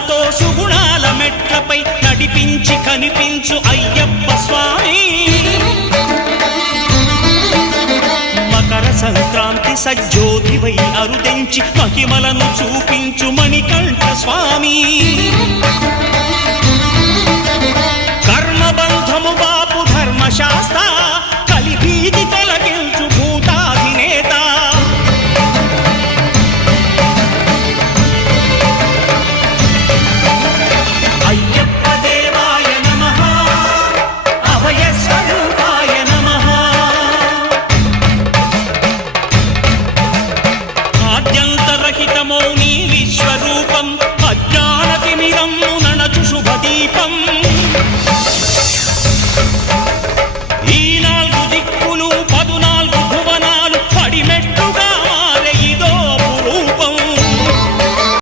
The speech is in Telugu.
సుగుణాలతో సుగుణాల మెట్లపై నడిపించి కనిపించు అయ్యప్ప స్వామి మకర సంక్రాంతి సజ్జోతివై అరుదెంచి మహిమలను చూపించు మణికంఠ స్వామి